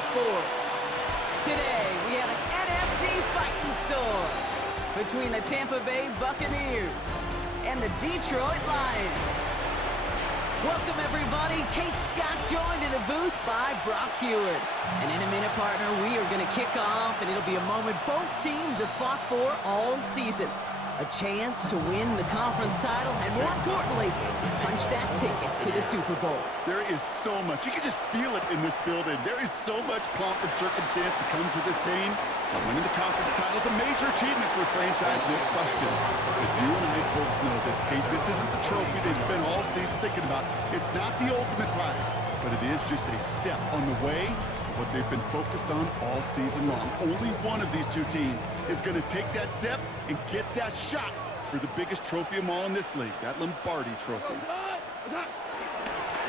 Sports. Today, we have an NFC fighting storm between the Tampa Bay Buccaneers and the Detroit Lions. Welcome, everybody. Kate Scott joined in the booth by Brock Hewitt. And in a minute, partner, we are going to kick off, and it'll be a moment both teams have fought for all season. A chance to win the conference title, and more importantly, punch that ticket to the Super Bowl. There is so much. You can just feel it in this building. There is so much pomp and circumstance that comes with this game. Winning the conference title is a major achievement for a franchise, no question. But you and I both know this, Kate. This isn't the trophy they've spent all season thinking about. It's not the ultimate prize, but it is just a step on the way to what they've been focused on all season long. Only one of these two teams is going to take that step and get that shot for the biggest trophy of them all in this league, that Lombardi trophy.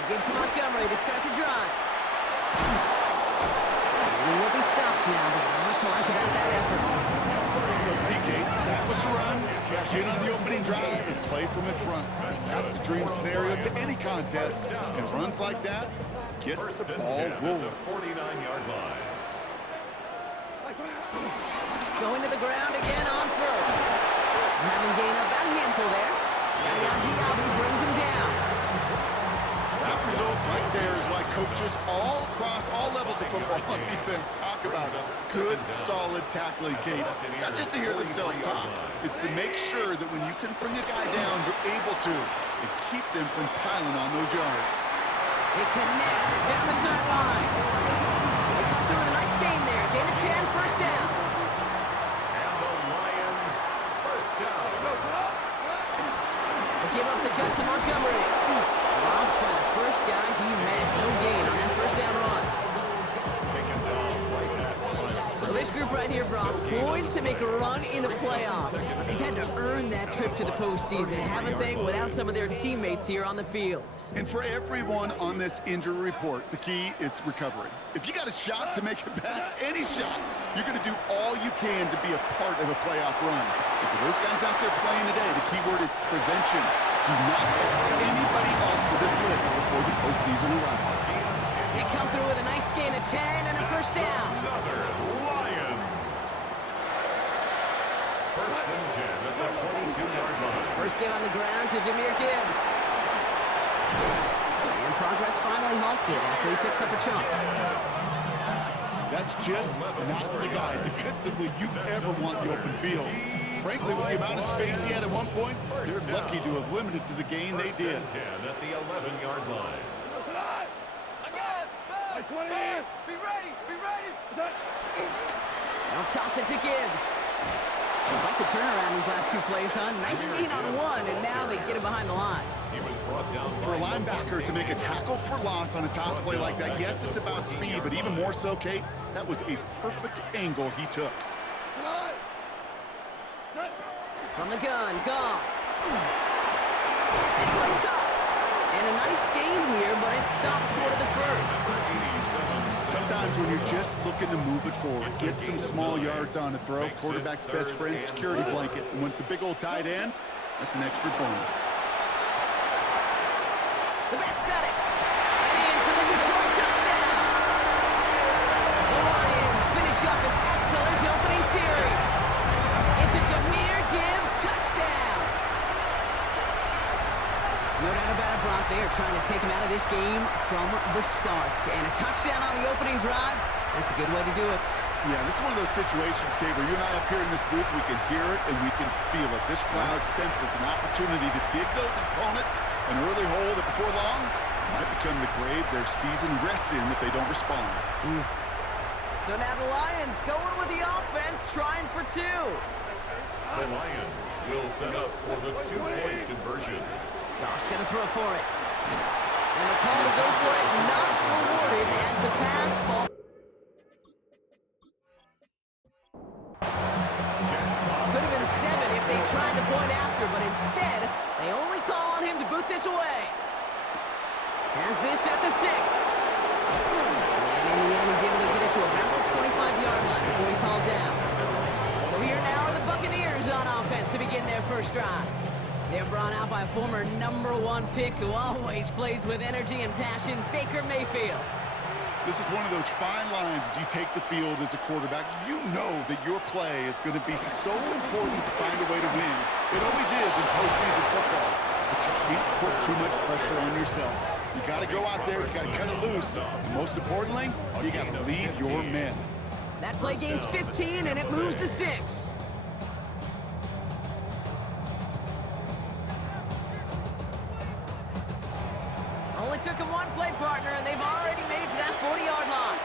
Gives to Montgomery to start the drive. He will be stopped now, but lots to like about that effort. Let's see, Kate. Establish a run, cash in on the opening drive, and play from in front. That's the dream scenario to any contest, and runs like that gets the ball rolling. 49-yard line. Going to the ground again on first. Having gained about a handful there. Diaby brings him down. That result right there is why coaches all across all levels of football on defense talk about good, solid tackling, Kate. It's not just to hear themselves talk. It's to make sure that when you can bring a guy down, you're able to, and keep them from piling on those yards. It connects down the sideline. They come through with a nice gain there. Gain of 10, first down. And the Lions, first down. They give up the gun to Montgomery. Dropped by the first guy he met. No gain on that first down run. Well, this group right here, Brock, poised to make a run in the playoffs. But they've had to earn that trip to the postseason, haven't they, without some of their teammates here on the field. And for everyone on this injury report, the key is recovery. If you got a shot to make it back, any shot, you're going to do all you can to be a part of a playoff run. And for those guys out there playing today, the key word is prevention. Do not add anybody else to this list before the postseason arrives. They come through with a nice gain of 10 and a first down. Another Lions. First and 10 at the 22-yard line. First game on the ground to Jahmyr Gibbs. And progress finally halted after he picks up a chunk. That's just not the guy defensively you ever want the open field. Frankly, with the amount of space he had at one point, they're lucky to have limited to the gain they did. 10 at the 11-yard line. Be ready! They'll toss it to Gibbs. Like the turnaround these last two plays, huh? Nice gain on one, and now they get him behind the line. He was brought down For a linebacker to make a tackle for loss on a toss play like that, yes, it's about speed, but even more so, Kate, that was a perfect angle he took. From the gun, Goff. This one's caught. And a nice gain here, but it stopped short of the first. Sometimes when you're just looking to move it forward, get some small yards on a throw, quarterback's best friend, security blanket. And when it's a big old tight end, that's an extra bonus. The back's got it. And in for the Detroit touchdown. The Lions finish up an excellent opening series. It's a Jahmyr Gibbs touchdown. No doubt about it, Brock. They are trying to take him out of this game from the start. And a touchdown on the opening drive, that's a good way to do it. Yeah, this is one of those situations, Kate, where you and I up here in this booth, we can hear it and we can feel it. This crowd senses an opportunity to dig those opponents an early hole that before long might become the grave their season rests in if they don't respond. So now the Lions going with the offense, trying for two. The Lions will set up for the two-point conversion. Goff's going to throw for it. And the call to go for it not rewarded as the pass falls. Could have been 7 if they tried the point after, but instead, they only call on him to boot this away. Has this at the 6. And in the end, he's able to get it to about the 25-yard line before he's hauled down. So here now are the Buccaneers on offense to begin their first drive. They're brought out by a former #1 pick who always plays with energy and passion, Baker Mayfield. This is one of those fine lines as you take the field as a quarterback. You know that your play is going to be so important to find a way to win. It always is in postseason football, but you can't put too much pressure on yourself. You got to go out there, you got to cut it loose, and most importantly, you got to lead your men. That play gains 15, and it moves the sticks. Only took him one play, partner, and they've already made it to that 40-yard line.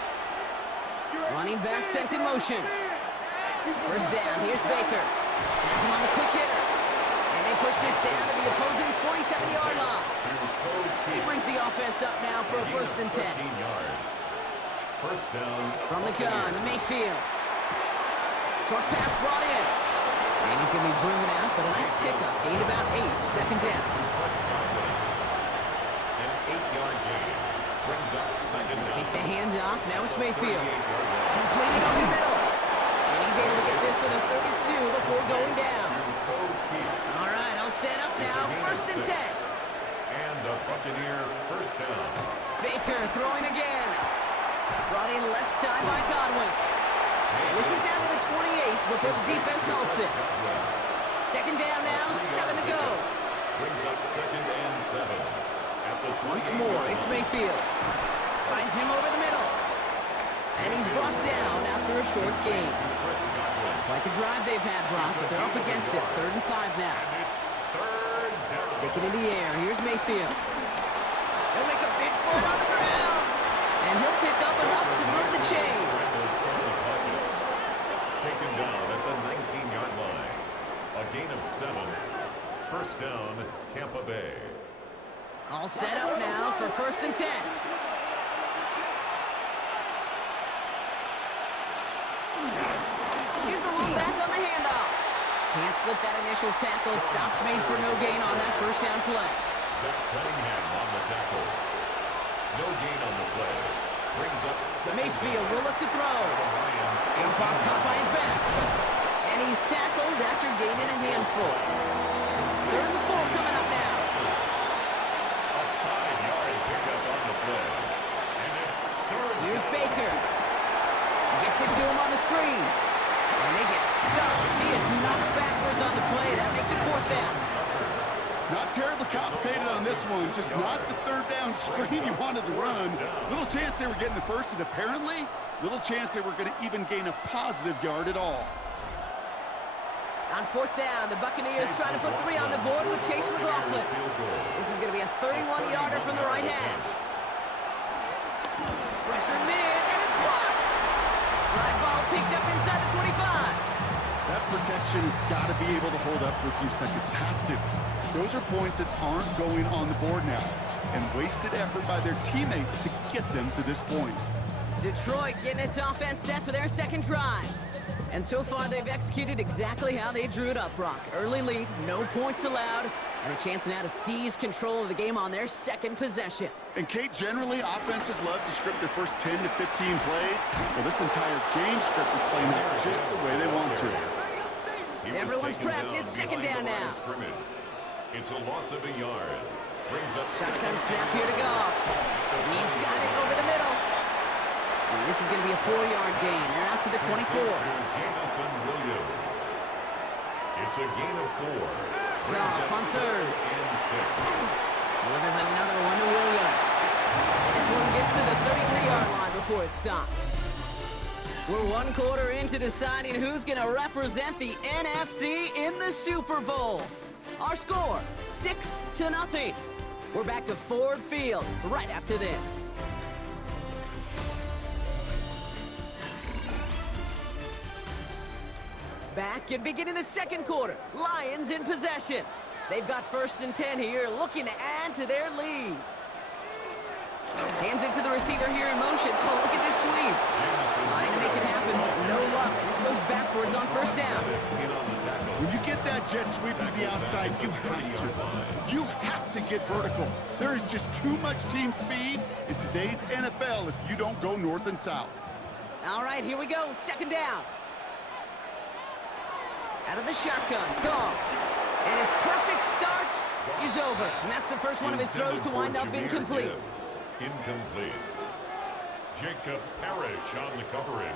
Running back sent in motion. First down, here's Baker. Has him on the quick hitter. And they push this down to the opposing 47-yard line. He brings the offense up now for a 1st and 10. First down. From the gun, Mayfield. Short pass brought in. And he's going to be driven out, but a nice pickup. Gained about 8, 2nd down. An 8-yard gain brings up 2nd down. Take the handoff. Now it's Mayfield. Completing over the middle. And he's able to get this to the 32 before going down. All right, all set up now. 1st and 10. And a Buccaneer first down. Baker throwing again. Brought in left side by Godwin. And this is down to the 28 before the defense halts it. 2nd down now, 7 to go. Brings up 2nd and 7. At the 20. Once more, it's Mayfield. Finds him over the middle. And he's brought down after a short gain. Quite the drive they've had, Brock, but they're up against it. 3rd and 5 now. And it's 3rd down. Sticking in the air. Here's Mayfield. He'll make a big fall on the ground. And he'll pick up enough to move the chains. Taken down at the 19-yard line. A gain of 7. First down, Tampa Bay. All set up now for 1st and 10. Here's the room back on the handoff. Can't slip that initial tackle. Stops made for no gain on that 1st down play. Zach Cunningham on the tackle. No gain on the play. Brings up 2nd. Mayfield will look to throw. Jump off caught by his back. And he's tackled after gaining a handful. 3rd and 4 coming up now. A 5-yard pickup on the play. And it's 3rd. Here's Baker. Gets it to him on the screen. And they get stuffed. He is knocked backwards on the play. That makes it 4th down. Not terribly complicated on this one, just not the 3rd down screen you wanted to run. Little chance they were getting the 1st, and apparently, little chance they were going to even gain a positive yard at all. On 4th down, the Buccaneers trying to put 3 on the board with Chase McLaughlin. This is going to be a 31-yarder from the right hash. Pressure mid, and it's blocked. Live ball picked up inside the 25. That protection has got to be able to hold up for a few seconds. It has to. Those are points that aren't going on the board now, and wasted effort by their teammates to get them to this point. Detroit getting its offense set for their 2nd drive. And so far, they've executed exactly how they drew it up, Brock. Early lead, no points allowed, and a chance now to seize control of the game on their 2nd possession. And Kate, generally, offenses love to script their first 10 to 15 plays. Well, this entire game script is playing out just the way they want to. Everyone's prepped. It's 2nd down now. It's a loss of a yard. Brings up Shotgun snap here to go. He's got it over the middle. And this is going to be a 4-yard gain. They're out to the 24. Jamison Williams. It's a gain of 4. Goff on 3rd. And 6. Well, there's another one to Williams. And this one gets to the 33-yard line before it stopped. We're 1 quarter into deciding who's going to represent the NFC in the Super Bowl. Our score, 6-0. We're back to Ford Field right after this. Back and beginning the 2nd quarter. Lions in possession. They've got 1st and 10 here, looking to add to their lead. Hands it to the receiver here in motion. Oh, look at this sweep. Trying to make it happen, but no luck. This goes backwards on 1st down. When you get that jet sweep to the outside, you have to. You have to get vertical. There is just too much team speed in today's NFL if you don't go north and south. All right, here we go. 2nd down. Out of the shotgun. Goff. And his perfect start is over. And that's the first one of his throws to wind up incomplete. Incomplete. Jacob Parrish on the coverage.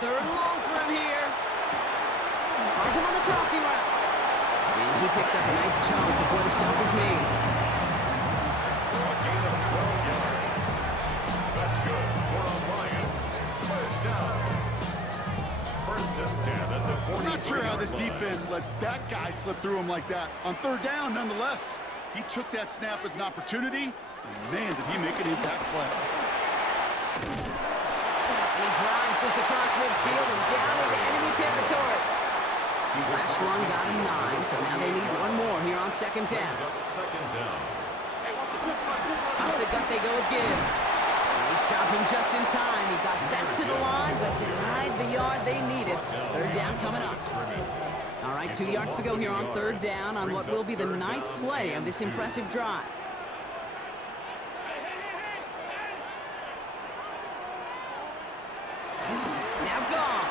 Third and long for him here. Finds him on the crossing route. And he picks up a nice chunk before the stop is made. A gain of 12 yards. That's good for the Lions. First down. First and 10 at the 43-yard line. I'm not sure how this defense let that guy slip through him like that. On third down, nonetheless, he took that snap as an opportunity, and man, did he make an impact play. And he drives this across midfield and down into enemy territory. Last run got him 9, so now they need one more here on second down. Brings up second down. Off the gut they go with Gibbs. They stop him just in time. He got back to the line, but denied the yard they needed. Third down coming up. All right, 2 yards to go here on third down on what will be the 9th play of this impressive drive. Now gone.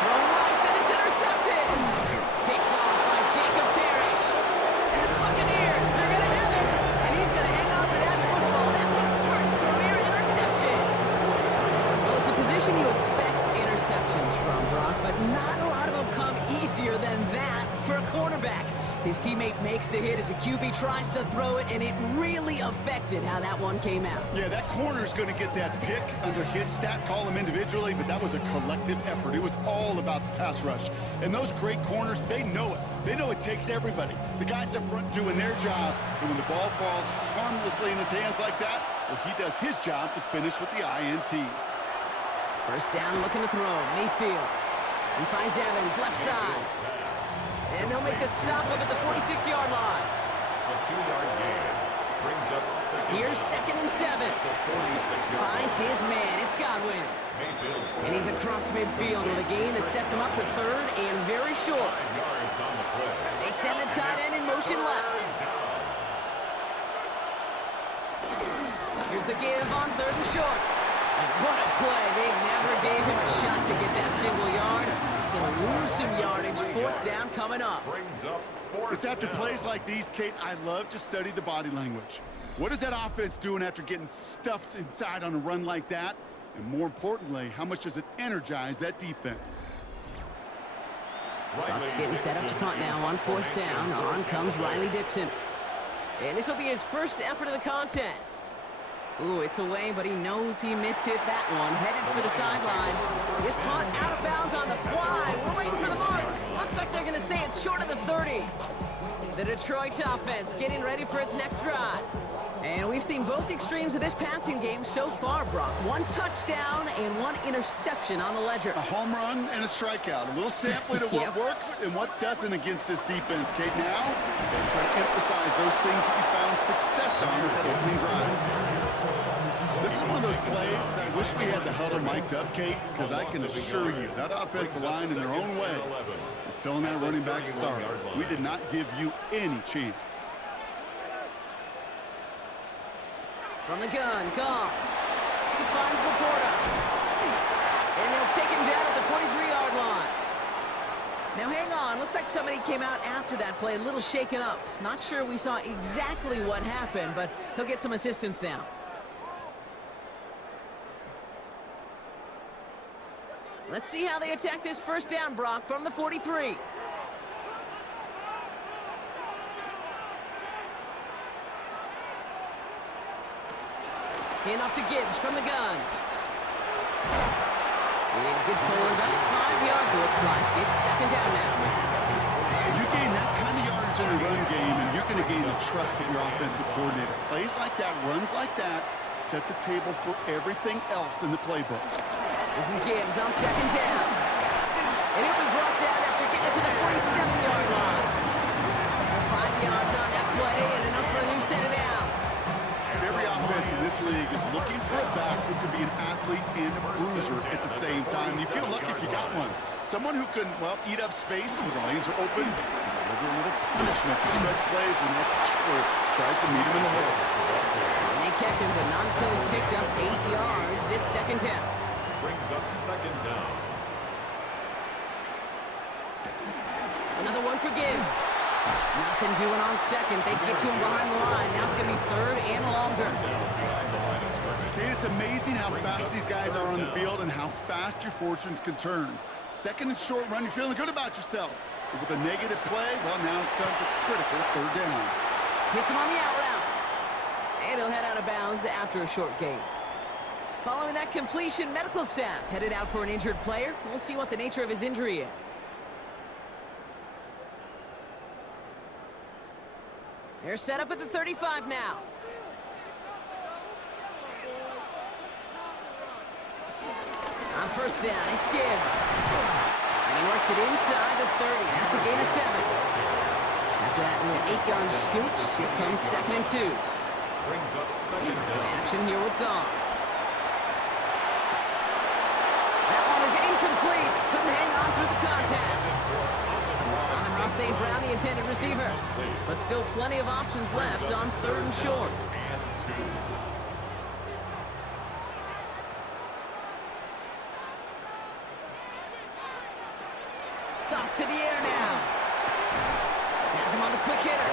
Thrown right, and it's intercepted. Picked off by Jacob Parrish. And the Buccaneers are going to have it. And he's going to hang on to that football. That's his first career interception. Well, it's a position you expect interceptions from, Brock, but not a lot of them come easier than that for a cornerback. His teammate makes the hit as the QB tries to throw it, and it really affected how that one came out. Yeah, that corner's going to get that pick under his stat column individually, but that was a collective effort. It was all about the pass rush. And those great corners, they know it. They know it takes everybody. The guys up front doing their job, and when the ball falls harmlessly in his hands like that, well, he does his job to finish with the INT. First down, looking to throw. Mayfield. He finds Evans, left side. And they'll make the stop up at the 46-yard line. A 2-yard gain. Brings up second. Here's second and 7. The 46-yard Finds line. his man. It's Godwin. Mayfield's And he's across midfield with a gain that sets him up for third and very short. yards on the play. They send the tight end in motion left. Here's the give on third and short. And what a play. They never gave him a shot to get that single yard. He's going to lose some yardage. Fourth down coming up. Brings up fourth It's after down. plays like these, Kate, I love to study the body language. What is that offense doing after getting stuffed inside on a run like that? And more importantly, how much does it energize that defense? Bucks getting set up to punt now on fourth down. On comes Riley Dixon. And this will be his first effort of the contest. Ooh, it's away, but he knows he mishit that one. Headed for the sideline. This punt out of bounds on the fly. We're waiting for the mark. Looks like they're going to say it's short of the 30. The Detroit offense getting ready for its next drive. And we've seen both extremes of this passing game so far, Brock. One touchdown and one interception on the ledger. A home run and a strikeout. A little sampling of what works and what doesn't against this defense, Kate. Now, they're trying to emphasize those things that you found success on with that opening drive. This is one of those plays that I wish we had the huddle mic'd up, Kate, because I can assure you that offensive line in their own way is telling that running back, sorry, we did not give you any chance. From the gun, Goff. He finds Laporta. And they'll take him down at the 43-yard line. Now hang on, looks like somebody came out after that play, a little shaken up. Not sure we saw exactly what happened, but he'll get some assistance now. Let's see how they attack this first down, Brock, from the 43. Hand off to Gibbs from the gun. And good forward, about 5 yards, looks like. It's second down now. You gain that kind of yardage in a run game, and you're going to gain the trust of your offensive coordinator. Plays like that, runs like that, set the table for everything else in the playbook. This is Gibbs on second down. And he'll be brought down after getting to the 47-yard line. 5 yards on that play and enough for a new set of downs. Every offense in this league is looking for a back who can be an athlete and a bruiser at the same time. You feel lucky if you got one. Someone who can, well, eat up space when the lanes are open and deliver a little punishment to stretch plays when that tackler tries to meet him in the hole. And they catch him, but not until he's picked up 8 yards. It's second down. Brings up second down. Another one for Gibbs. Nothing doing on second. They get to him behind the line. Now it's going to be third and longer. Down behind the line of scrimmage. It's amazing how fast these guys are on the field and how fast your fortunes can turn. Second and short run, you're feeling good about yourself. But with a negative play, well, now comes a critical third down. Hits him on the out route. And he'll head out of bounds after a short gain. Following that completion, medical staff headed out for an injured player. We'll see what the nature of his injury is. They're set up at the 35 now. On first down, it's Gibbs. And he works it inside the 30. That's a gain of 7. After that little 8-yard scoot, here comes 2nd and 2. Brings up second down. Action here with Goff. That one is incomplete. Couldn't hang on through the contact. On Ross St. Brown, the intended receiver. But still plenty of options left on 3rd and short. And 2. Goff to the air now. Has him on the quick hitter.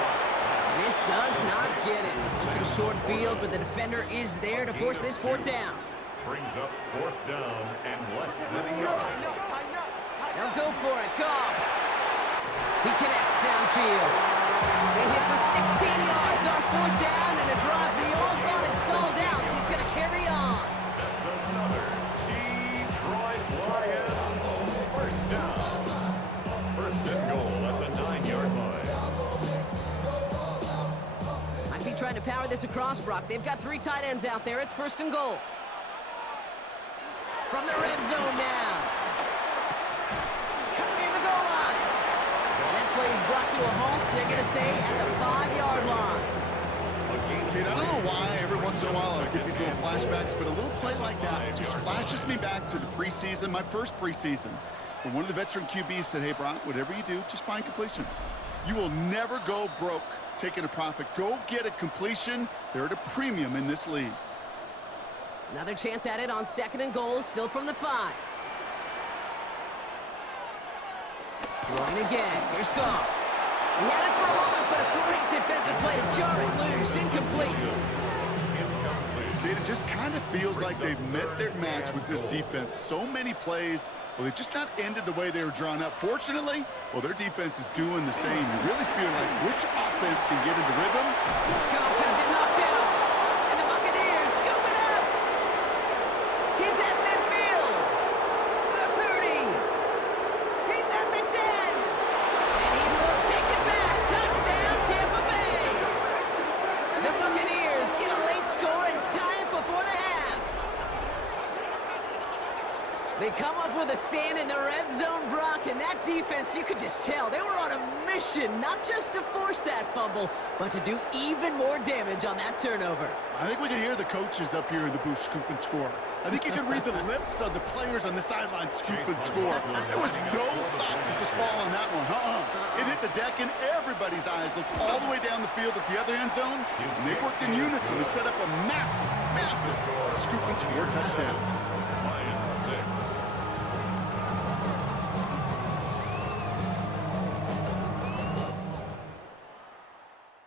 This does not get it. Looking short field, but the defender is there to force this 4th down. Brings up 4th down and less than a yard. Now go for it, Goff. He connects downfield. They hit for 16 yards on 4th down, and a drive we all thought it stalled out. He's going to carry on. That's another Detroit Lions 1st down. 1st and goal at the 9-yard line. Might be trying to power this across, Brock. They've got 3 tight ends out there. It's 1st and goal. From the red zone now. Cut near the goal line. And that play is brought to a halt, they're going to say, at the 5-yard line. Kid, I don't know why every once in a while I get these little flashbacks, but a little play like that just flashes me back to the preseason, my first preseason. When one of the veteran QBs said, hey, Brock, whatever you do, just find completions. You will never go broke taking a profit. Go get a completion. They're at a premium in this league. Another chance at it on 2nd and goal, still from the 5. Throwing again. Here's Goff. He had it for a moment, but a great defensive play to jar it loose. Incomplete. Kid, it just kind of feels like they've met their match with this defense. So many plays, well, they just not ended the way they were drawn up. Fortunately, well, their defense is doing the same. You really feel like which offense can get into rhythm. Goff has it knocked out. And the Buccaneers scoop it up. He's at midfield. The 30. He's at the 10. And he will take it back. Touchdown, Tampa Bay. The Buccaneers get a late score and tie it before the half. They come up with a stand in the red zone, Brock, and that defense, you could just tell, they were on a mission, not just to force that fumble, but to do even more damage on that turnover. I think we can hear the coaches up here in the booth scoop and score. I think you can read the lips of the players on the sideline scoop and score. There was no thought to just fall on that one. It hit the deck, and everybody's eyes looked all the way down the field at the other end zone, and they worked in unison to set up a massive, massive scoop and score touchdown. Lions 6.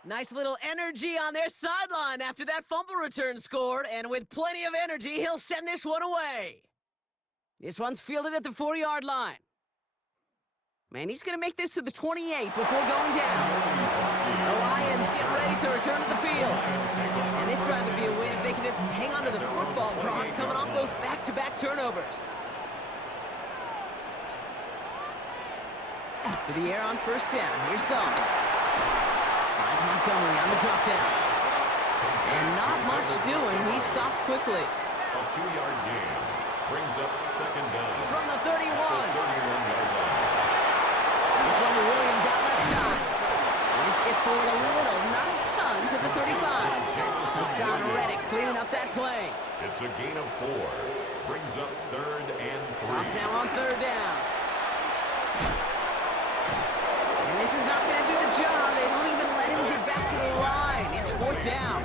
Nice little energy on their sideline after that fumble return scored, and with plenty of energy, he'll send this one away. This one's fielded at the 4-yard line. Man, he's going to make this to the 28 before going down. The Lions get ready to return to the field. And this drive would be a win if they can just hang on to the football, Brock, coming off those back-to-back turnovers. To the air on 1st down. Here's Goff. Finds Montgomery on the drop down. And not much doing. He stopped quickly. A 2-yard gain. Brings up 2nd down. From the 31. 31-yard line. This one to Williams out left side. This gets forward a little, not a ton, to the 35. Hassan Reddick cleaning up that play. It's a gain of 4. Brings up 3rd and 3. Off now on 3rd down. And this is not going to do the job. They don't even let him get back to the line. It's 4th down.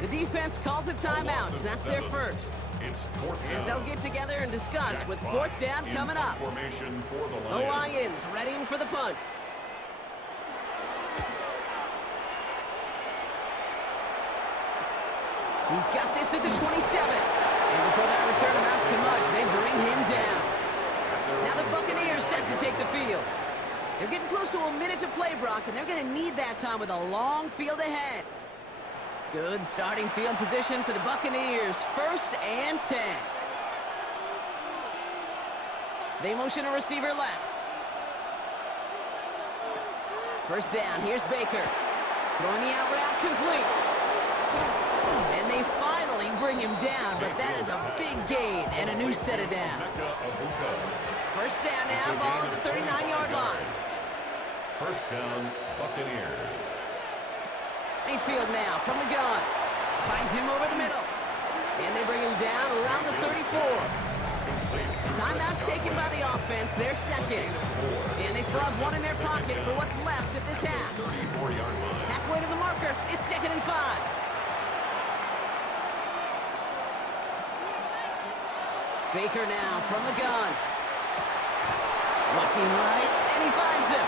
The defense calls a timeout, so that's their first. It's 4th down. As they'll get together and discuss with 4th down coming up. Formation for The Lions readying for the punt. He's got this at the 27. And before that return amounts to much, they bring him down. Now the Buccaneers set to take the field. They're getting close to a minute to play, Brock, and they're going to need that time with a long field ahead. Good starting field position for the Buccaneers. 1st and 10. They motion a receiver left. 1st down. Here's Baker. Throwing the out route complete. And they finally bring him down, but that is a big gain and a new set of downs. 1st down now, ball at the 39-yard line. 1st down, Buccaneers. Mayfield now from the gun. Finds him over the middle. And they bring him down around the 34. Timeout taken by the offense, their 2nd. And they still have one in their pocket for what's left of this half. Halfway to the marker, it's 2nd and 5. Baker now from the gun. Looking right, and he finds him.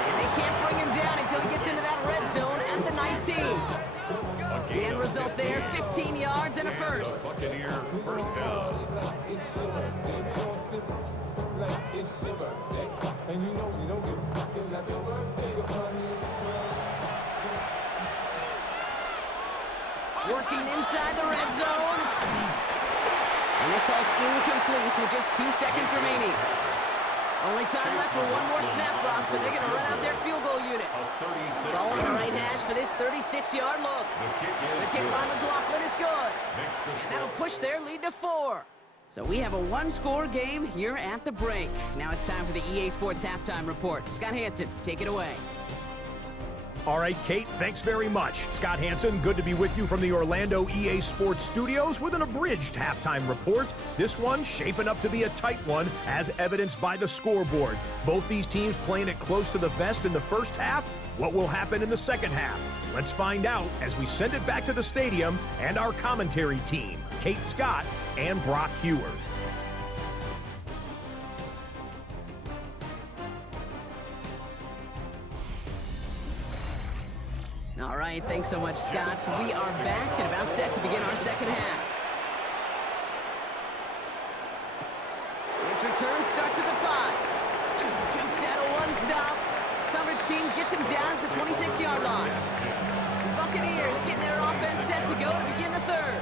And they can't bring him down until he gets into that red zone at the 19. The end result there, 15 yards and a 1st. Buccaneer 1st down. Working inside the red zone. And this falls incomplete with just 2 seconds remaining. Only time left for one more snap, Brock, so they're going to run out their field goal unit. Ball on the right hash for this 36-yard look. The kick by McLaughlin is good. And that'll push their lead to 4. So we have a one-score game here at the break. Now it's time for the EA Sports Halftime Report. Scott Hansen, take it away. All right, Kate, thanks very much. Scott Hansen, good to be with you from the Orlando EA Sports Studios with an abridged halftime report. This one shaping up to be a tight one, as evidenced by the scoreboard. Both these teams playing it close to the vest in the first half. What will happen in the second half? Let's find out as we send it back to the stadium and our commentary team, Kate Scott and Brock Heward. All right, thanks so much, Scott. We are back and about set to begin our second half. This return starts at the 5. Jukes out a one-stop. Coverage team gets him down at the 26-yard line. The Buccaneers getting their offense set to go to begin the 3rd.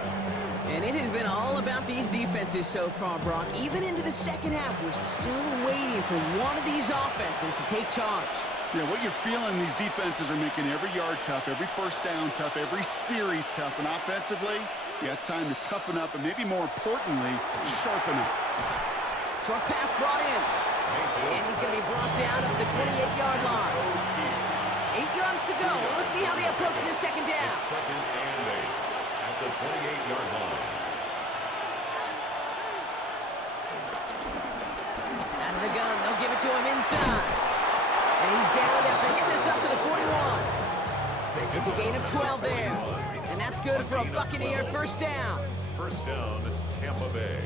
And it has been all about these defenses so far, Brock. Even into the second half, we're still waiting for one of these offenses to take charge. Yeah, what you're feeling, these defenses are making every yard tough, every 1st down tough, every series tough. And offensively, yeah, it's time to toughen up and maybe more importantly, sharpen up. Short pass brought in. And he's going to be brought down at the 28-yard line. 8 yards to go. Let's see how they approach this 2nd down. 2nd and 8 at the 28-yard line. Out of the gun, they'll give it to him inside. And he's down after getting this up to the 41. It's a gain of 12 there. And that's good for a Buccaneer 1st down. 1st down, Tampa Bay.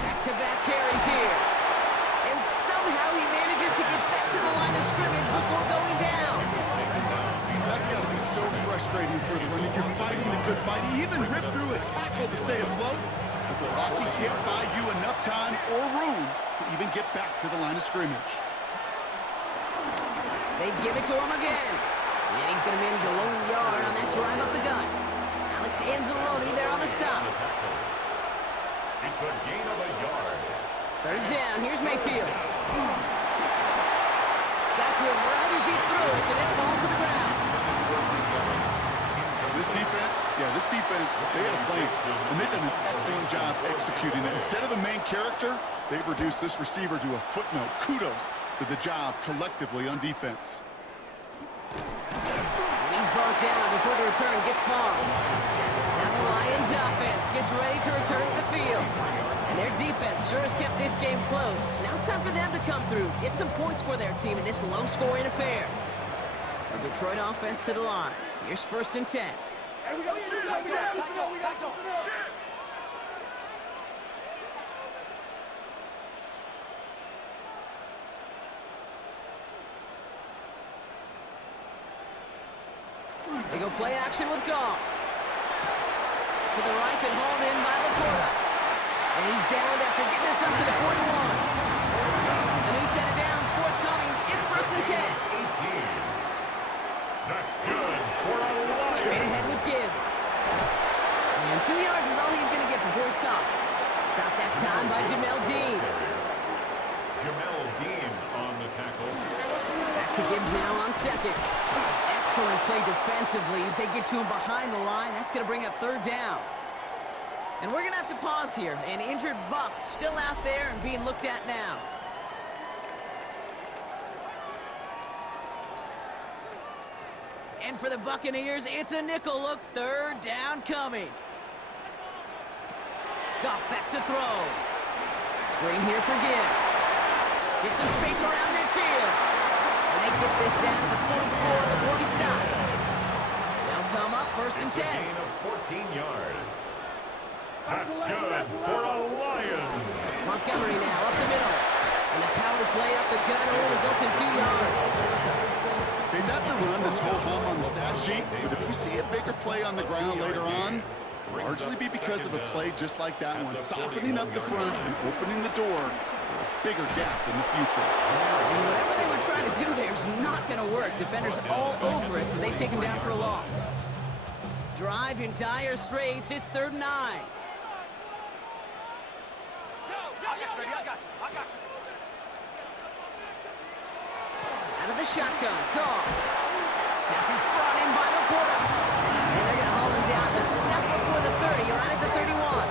Back-to-back carries here. And somehow he manages to get back to the line of scrimmage before going down. That's got to be so frustrating for the running. You're fighting the good fight. He even ripped through a tackle to stay afloat. But the hockey can't buy you enough time or room to even get back to the line of scrimmage. They give it to him again. And he's going to manage a lone yard on that drive up the gut. Alex Anzalone there on the stop. It's a gain of a yard. 3rd down, here's Mayfield. Got to him right as he threw it, and it falls to the ground. This defense, they had a plan, and they've done an excellent job executing it. Instead of the main character, they've reduced this receiver to a footnote. Kudos to the job collectively on defense. And he's brought down before the return gets far. Now the Lions offense gets ready to return to the field. And their defense sure has kept this game close. Now it's time for them to come through, get some points for their team in this low-scoring affair. The Detroit offense to the line. Here's 1st and 10. Hey, we got shoot, shoot. They go play action with Goff. To the right and hauled in by Laporta. And he's down after getting this up to the 41. A new set of downs forthcoming. It's 1st and 10. 18. That's good for a Lions. Straight ahead with Gibbs. And 2 yards is all he's going to get before he's caught. Stopped that time by Jamel Dean. Jamel Dean on the tackle. Back to Gibbs now on 2nd. Excellent play defensively as they get to him behind the line. That's going to bring up 3rd down. And we're going to have to pause here. An injured Buck still out there and being looked at now. And for the Buccaneers, it's a nickel look. 3rd down coming. Goff back to throw. Screen here for Gibbs. Get some space around midfield. And they get this down to the 44 before he stopped. They'll come up 1st and 10. Gain of 14 yards. That's good for a Lions. Montgomery now up the middle. And the power play up the gut only results in 2 yards. Okay, that's a run that's whole hum on the stat sheet, but if you see a bigger play on the ground later on, it'll largely be because of a play just like that one, softening up the front and opening the door for a bigger gap in the future. And whatever they were trying to do there is not going to work. Defenders all over it, so they take him down for a loss. Drive in dire straits. It's 3rd and 9. Out of the shotgun, Goff. Pass is brought in by Laporta. And they're going to hold him down a step before the 30, or right at the 31.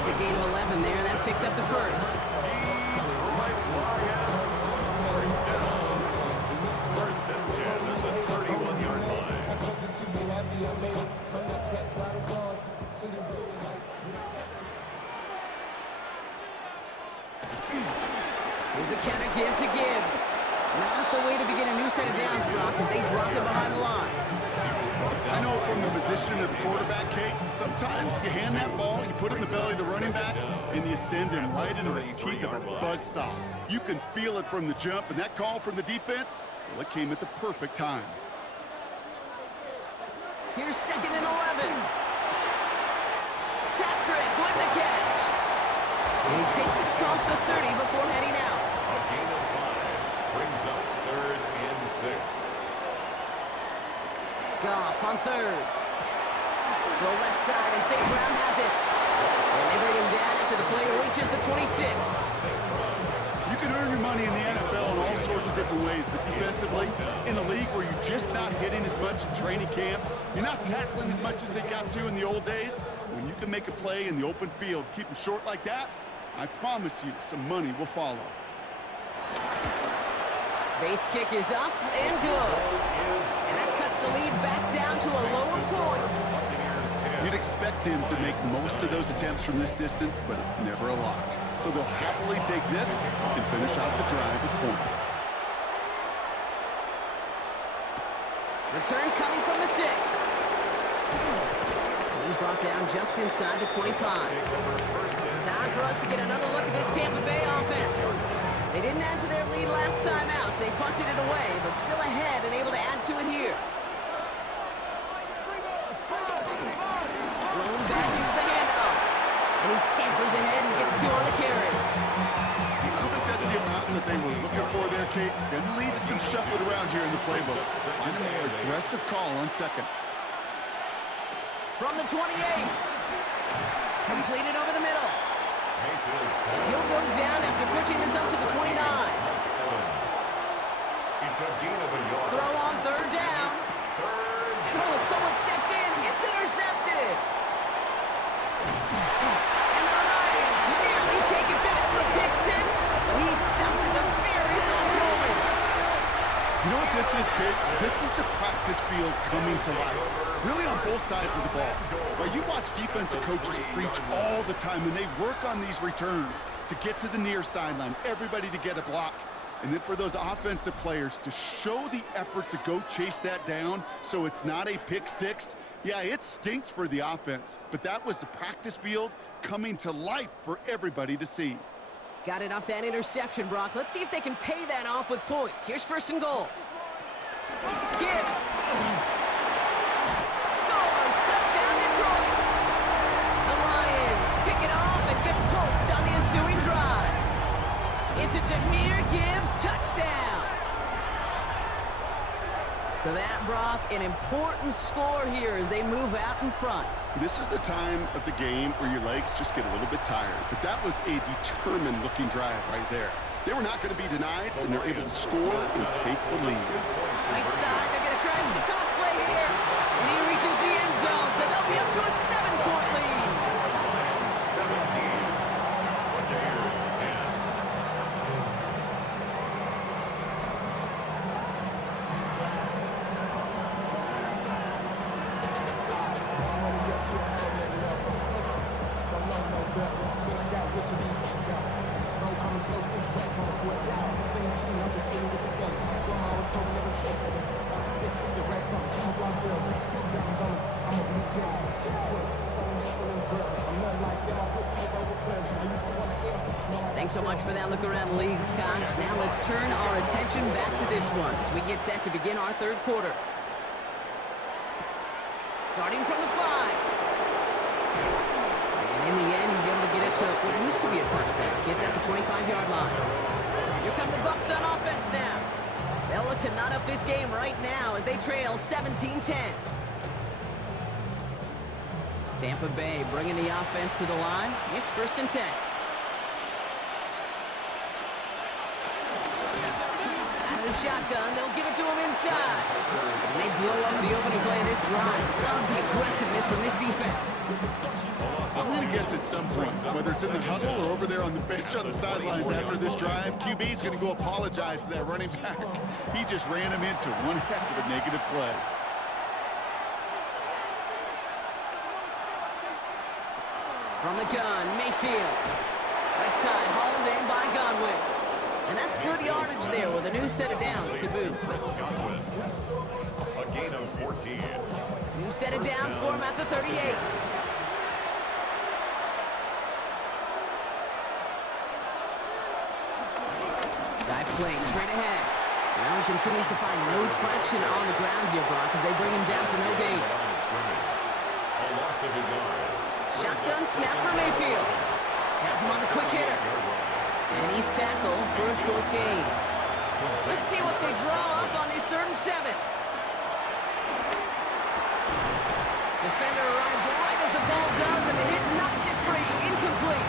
It's a gain of 11 there. That picks up the 1st. First and 10 at the 31-yard line. Here's a counter give to Gibbs. Not the way to begin a new set of downs, Brock, as they drop him behind the line. I know from the position of the quarterback, Kate, sometimes you hand that ball, you put it in the belly of the running back, and you send him right into the teeth of a buzzsaw. You can feel it from the jump, and that call from the defense, well, it came at the perfect time. Here's 2nd and 11. Patrick with the catch. And he takes it across the 30 before heading out. A gain of 5 brings up 3rd and 6. Goff on 3rd. Go left side, and St. Brown has it. And they bring him down after the play reaches the 26. You can earn your money in the NFL in all sorts of different ways, but defensively, in a league where you're just not hitting as much in training camp, you're not tackling as much as they got to in the old days, when you can make a play in the open field, keep them short like that, I promise you some money will follow. Bates' kick is up and good. And that cuts the lead back down to a lower point. You'd expect him to make most of those attempts from this distance, but it's never a lock. So they'll happily take this and finish off the drive with points. Return coming from the 6. And he's brought down just inside the 25. Time for us to get another look at this Tampa Bay offense. They didn't add to their lead last time out, so they punted it away, but still ahead and able to add to it here. Rolling back gets the handoff. And he scampers ahead and gets 2 on the carry. I don't think that's the amount that they were looking for there, Kate. Gonna lead to some shuffling around here in the playbook. Find a more aggressive call on 2nd. From the 28. Completed over the middle. He'll go down after pushing this up to the 29. It's a gain of a yard. Throw on 3rd down. And oh, someone stepped in. It's intercepted. And the Lions nearly take it back for a pick 6, but he's stopped at the very last moment. You know what this is, Kate? This is the practice field coming to life. Really on both sides of the ball. Well, you watch defensive coaches preach all the time when they work on these returns to get to the near sideline, everybody to get a block. And then for those offensive players to show the effort to go chase that down so it's not a pick 6, Yeah, it stinks for the offense, but that was the practice field coming to life for everybody to see. Got it off that interception, Brock. Let's see if they can pay that off with points. Here's first and goal. Gibbs. Scores. Touchdown, Detroit. The Lions pick it off and get points on the ensuing drive. It's a Jahmyr Gibbs touchdown. So that, Brock, an important score here as they move out in front. This is the time of the game where your legs just get a little bit tired, but that was a determined-looking drive right there. They were not going to be denied, and they're able to score and take the lead. Right side, they're going to try the toss play here, and he reaches the end zone, so they'll be up to a 7-point lead. 17. Buccaneers 10. Thanks so much for that look around the league, Scott. Now let's turn our attention back to this one as we get set to begin our third quarter. Starting from the 5. And in the end, he's able to get it to what used to be a touchback. It's at the 25-yard line. Here come the Bucs on offense now. They'll look to knot up this game right now as they trail 17-10. Tampa Bay bringing the offense to the line. It's first and 10. Out of the shotgun, they'll give it to him inside. And they blow up the opening play of this drive. Love the aggressiveness from this defense. I'm going to guess at some point, whether it's in the huddle or over there on the bench on the sidelines after this drive, QB's going to go apologize to that running back. He just ran him into one heck of a negative play. From the gun, Mayfield. Right side, hauled in by Godwin. And that's good yardage there with a new set of downs to boot. A gain of 14. New set of downs for him at the 38. Dive play straight ahead. Allen continues to find no traction on the ground here, Brock, as they bring him down for no gain. A loss of a yard. Shotgun snap for Mayfield. Has him on the quick hitter. And he's tackled for a short gain. Let's see what they draw up on this 3rd and 7. Defender arrives right as the ball does, and the hit knocks it free. Incomplete.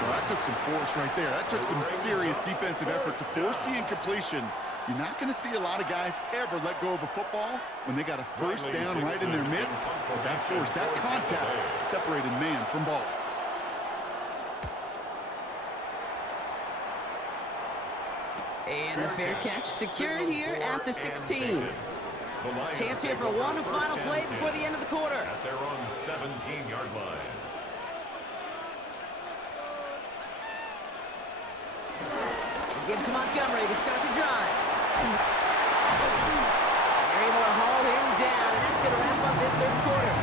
Well, that took some force right there. That took some serious defensive effort to force the incompletion. You're not going to see a lot of guys ever let go of a football when they got a first down right in their midst. But that force, that contact, separated man from ball. And the fair catch secured here at the 16. Chance here for one final play before the end of the quarter. At their own 17-yard line. Gives Montgomery to start the drive. They're able to haul him down, and that's going to wrap up this 3rd quarter.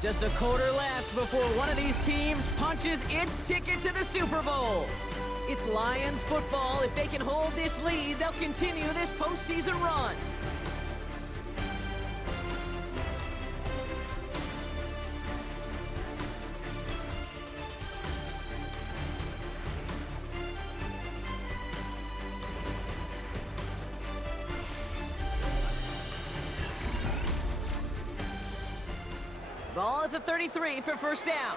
Just a quarter left before one of these teams punches its ticket to the Super Bowl. It's Lions football. If they can hold this lead, they'll continue this postseason run. Ball at the 33 for first down.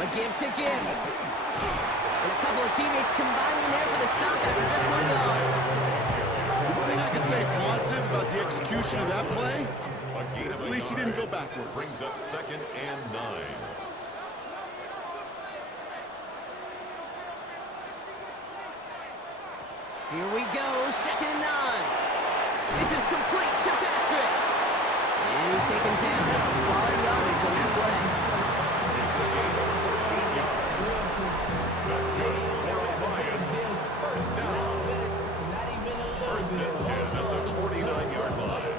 A give to Gibbs. And a couple of teammates combining there for the stop after just 1 yard. One thing I can say positive about the execution of that play is at least he didn't go backwards. Brings up 2nd and 9. Here we go, 2nd and 9. This is complete to Patrick. And he's taken down. It's quality yardage on that play. It's a gain of 13 yards. That's good for the Lions. First down. First and 10 at the 49-yard line.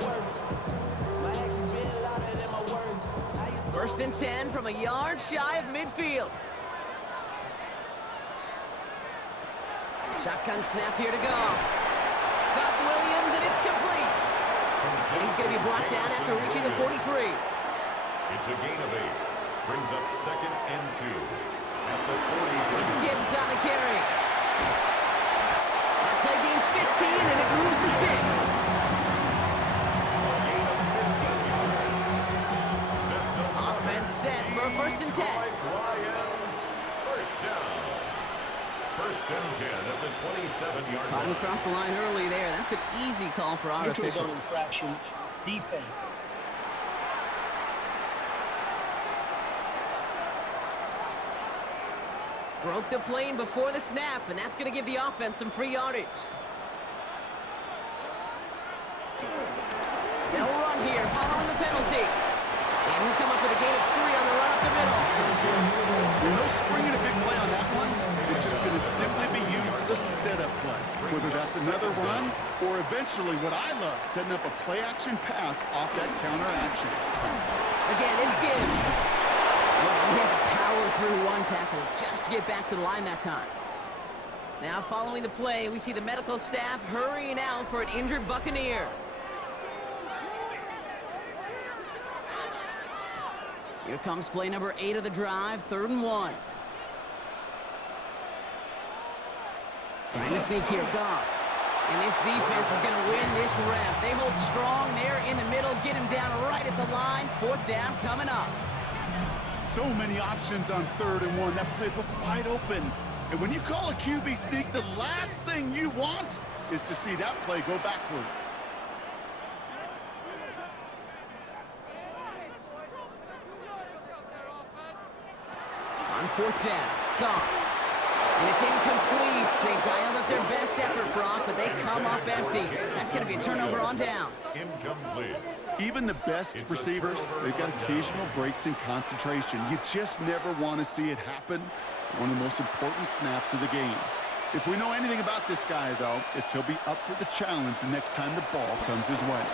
First and 10 from a yard shy of midfield. Shotgun snap here to Goff. Got Williams, and it's complete. And he's going to be brought down after reaching the 43. It's a gain of 8. Brings up second and 2 at the 43. It's Gibbs on the carry. That play gains 15, and it moves the sticks. A gain of 15 yards. That's a Offense set for a first and 10. Lions. First down. First and 10 at the 27-yard Caught him line. across the line early there. That's an easy call for our Neutral zone officials. infraction, defense. Broke the plane before the snap, and that's going to give the offense some free yardage. They'll run here following the penalty. And he'll come up with a gain of 3 on the run up the middle. No springing a big play on that one. It's just going to simply be used as a setup play. Whether that's another run or eventually what I love, setting up a play-action pass off that counter action. Again, it's Gibbs. Well, he had to power through one tackle just to get back to the line that time. Now, following the play, we see the medical staff hurrying out for an injured Buccaneer. Here comes play number 8 of the drive, 3rd and 1. Trying to sneak here, Goff. And this defense is going to win this rep. They hold strong there in the middle, get him down right at the line. 4th down coming up. So many options on 3rd and 1. That playbook wide open. And when you call a QB sneak, the last thing you want is to see that play go backwards. On 4th down, Goff. And it's incomplete. They dialed up their best effort, Brock, but they come up empty. That's going to be a turnover on downs. Incomplete. Even the best receivers, they've got occasional breaks in concentration. You just never want to see it happen. One of the most important snaps of the game. If we know anything about this guy, though, it's he'll be up for the challenge the next time the ball comes his way.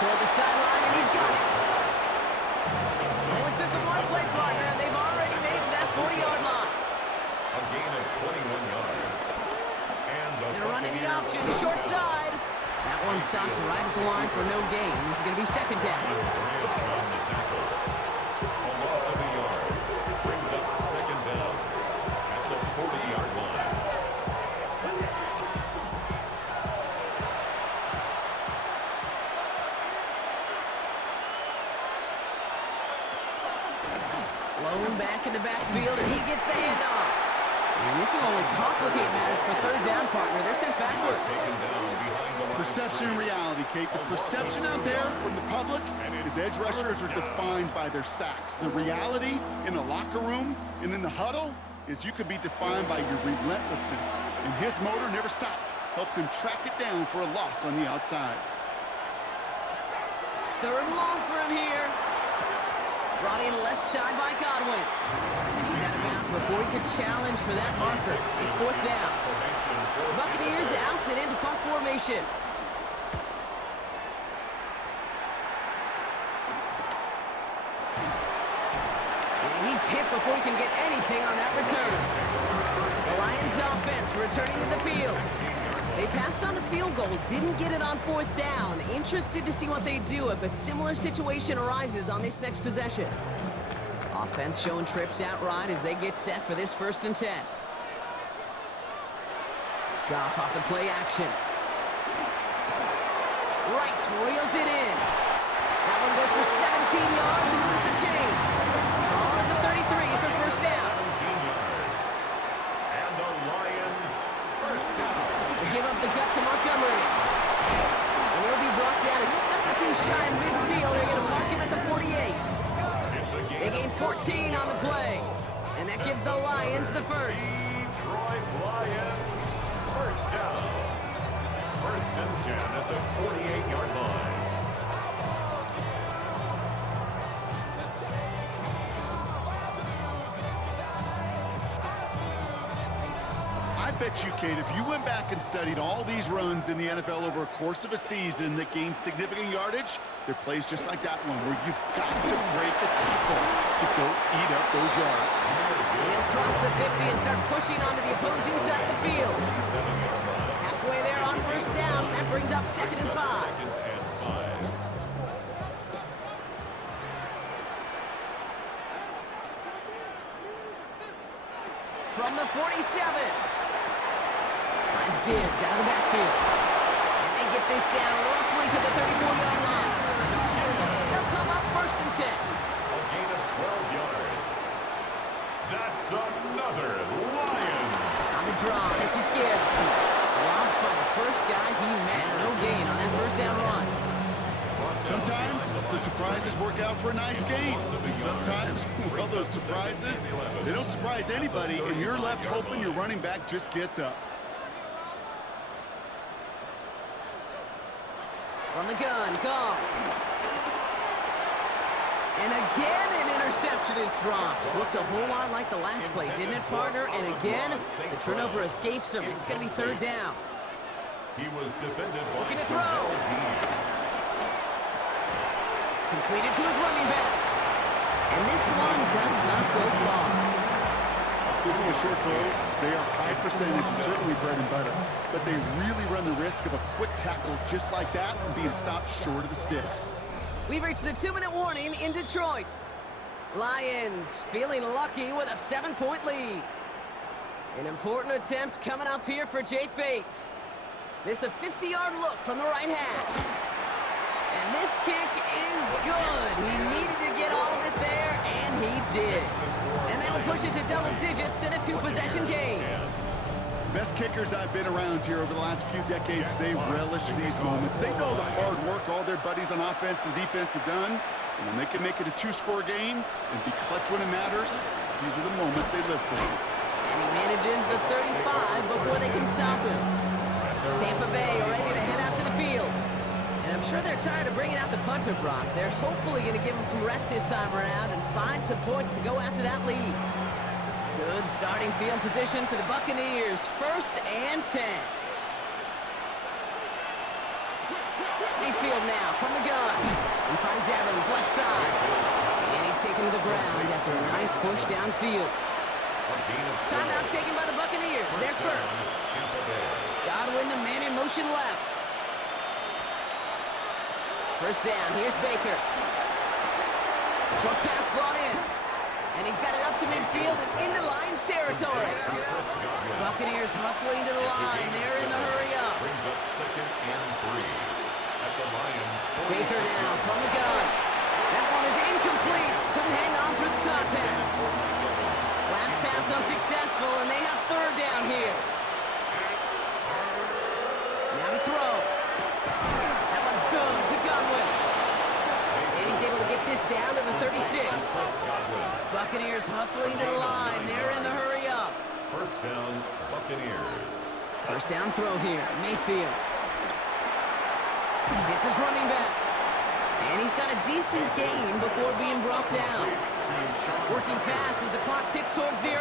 Toward the sideline, and he's got it. Only took him one play, partner, and they've already made it to that 40-yard line. A gain of 21 yards. And They're running the option, short side. That one stopped right at the line for no gain. This is going to be 2nd down. Branch on the tackle. A loss of a yard. Brings up 2nd down at the 40-yard line. Blown back in the backfield, and he gets the handoff. And this will only complicate matters for 3rd down, partner. They're sent backwards. Taken down behind the line. Perception and reality, Kate. The perception out there from the public is edge rushers are defined by their sacks. The reality in a locker room and in the huddle is you could be defined by your relentlessness. And his motor never stopped. Helped him track it down for a loss on the outside. 3rd and long for him here. Brought in left side by Godwin. And he's out of bounds before he could challenge for that marker. It's 4th down. Buccaneers out and into punt formation. And he's hit before he can get anything on that return. The Lions offense returning to the field. They passed on the field goal, didn't get it on 4th down. Interested to see what they do if a similar situation arises on this next possession. Offense showing trips out right as they get set for this 1st and 10. Goff off the play action. Right, reels it in. That one goes for 17 yards and moves the chains. All at the 33 for 1st down. 17 yards. And the Lions 1st down. They give up the gut to Montgomery. And he'll be brought down a step or 2 shy of midfield. They're going to mark him at the 48. It's a They gain 14 on the play. And that gives the Lions the 1st. Detroit Lions 1st down. 1st and 10 at the 48-yard line. I bet you, Kate, if you went back and studied all these runs in the NFL over a course of a season that gained significant yardage, there are plays just like that one where you've got to break a tackle to go eat up those yards. And he'll cross the 50 and start pushing onto the opposing side of the field. Halfway there on first down. That brings up 2nd and 5. From the 47. Finds Gibbs out of the backfield. And they get this down roughly to the 34-yard line. They'll come up 1st and 10. A gain of 12 yards. That's another Lions. On the draw, this is Gibbs. Robbed by the first guy he met. No gain on that first down run. Sometimes the surprises work out for a nice game. And sometimes, well, those surprises, they don't surprise anybody, and you're left hoping your running back just gets up. From the gun, Goff. And again, an interception is dropped. Looked a whole lot like the last play, didn't it, partner? And again, the turnover escapes him. It's going to be 3rd down. He was defended by Looking to throw. Completed to his running back. And this one does not go far. These are short throws. They are high percentage and certainly bread and butter. But they really run the risk of a quick tackle just like that and being stopped short of the sticks. We've reached the 2-minute warning in Detroit. Lions feeling lucky with a 7-point lead. An important attempt coming up here for Jake Bates. This a 50-yard look from the right half. And this kick is good. He needed to get all of it there, and he did. And that'll push it to double digits in a 2-possession game. Best kickers I've been around here over the last few decades, they relish these moments. They know the hard work all their buddies on offense and defense have done. And when they can make it a 2-score game and be clutch when it matters, these are the moments they live for. And he manages the 35 before they can stop him. Tampa Bay are ready to head out to the field. And I'm sure they're tired of bringing out the punter, Brock. They're hopefully going to give him some rest this time around and find some points to go after that lead. Good starting field position for the Buccaneers. 1st and 10. Mayfield now from the gun. He finds Evans left side. And he's taken to the ground after a nice push downfield. Timeout taken by the Buccaneers. They're first. Godwin, the man in motion left. First down, here's Baker. Short pass brought in. And he's got it up to midfield and into Lions territory. Buccaneers hustling to the line. They're in the hurry up. Brings up 2nd and 3 at the Lions. Baker now from the gun. That one is incomplete. Couldn't hang on through the contact. Last pass unsuccessful, and they have 3rd down here. Now to throw. That one's good to Godwin. And he's able to get this down to the 36. Buccaneers hustling to the line. They're in the hurry up. First down, Buccaneers. First down throw here. Mayfield. Hits his running back. And he's got a decent gain before being brought down. Working fast as the clock ticks towards 0.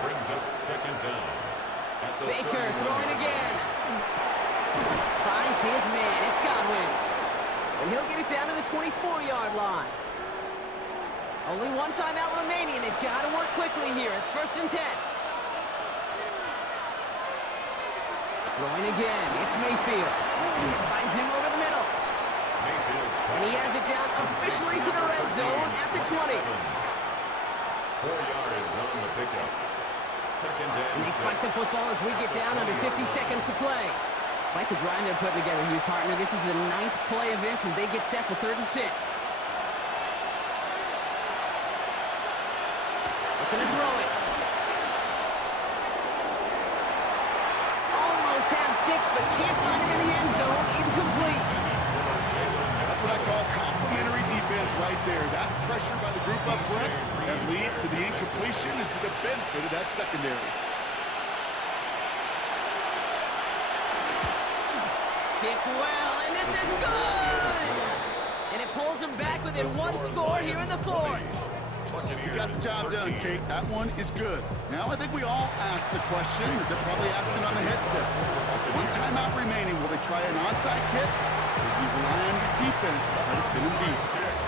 Brings up 2nd down. Baker throwing again. Finds his man. It's Godwin. And he'll get it down to the 24-yard line. Only one timeout remaining. They've got to work quickly here. It's 1st and 10. Throwing again. It's Mayfield. Finds him over the middle. And he has it down officially to the red zone at the 20. 4 yards on the pickup. 2nd and And they spike the football as we get down under 50 seconds to play. Like the drive they're putting together here, partner. This is the 9th play of inch as they get set for 3rd and 6. Looking to throw it. Almost had 6, but can't find him in the end zone. Incomplete. That's what I call complimentary defense right there. That pressure by the group up front that leads to the incompletion and to the benefit of that secondary. Kicked well, and this is good! And it pulls them back within 1 score here in the 4th. Buccaneers. You got the job done, 13. Kate. That one is good. Now I think we all ask the question that they're probably asking on the headsets. One timeout remaining. Will they try an onside kick? Or do you rely on your defense to try to pin him deep?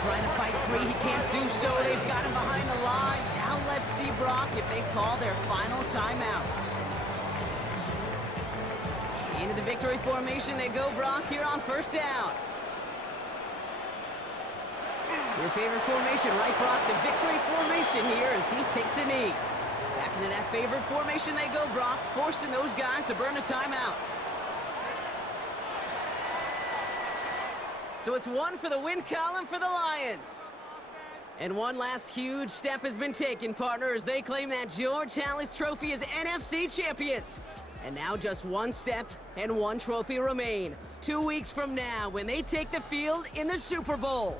Trying to fight free, he can't do so. They've got him behind the line. Now let's see, Brock, if they call their final timeout. Into the victory formation they go, Brock, here on first down. Your favorite formation, right, Brock? The victory formation here as he takes a knee. Back into that favorite formation they go, Brock, forcing those guys to burn a timeout. So it's one for the win column for the Lions. And one last huge step has been taken, partner, as they claim that George Halas Trophy as NFC champions. And now just one step and one trophy remain. 2 weeks from now when they take the field in the Super Bowl.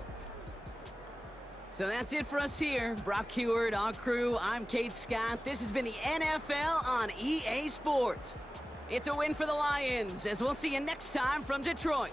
So that's it for us here. Brock Heward, our crew, I'm Kate Scott. This has been the NFL on EA Sports. It's a win for the Lions, as we'll see you next time from Detroit.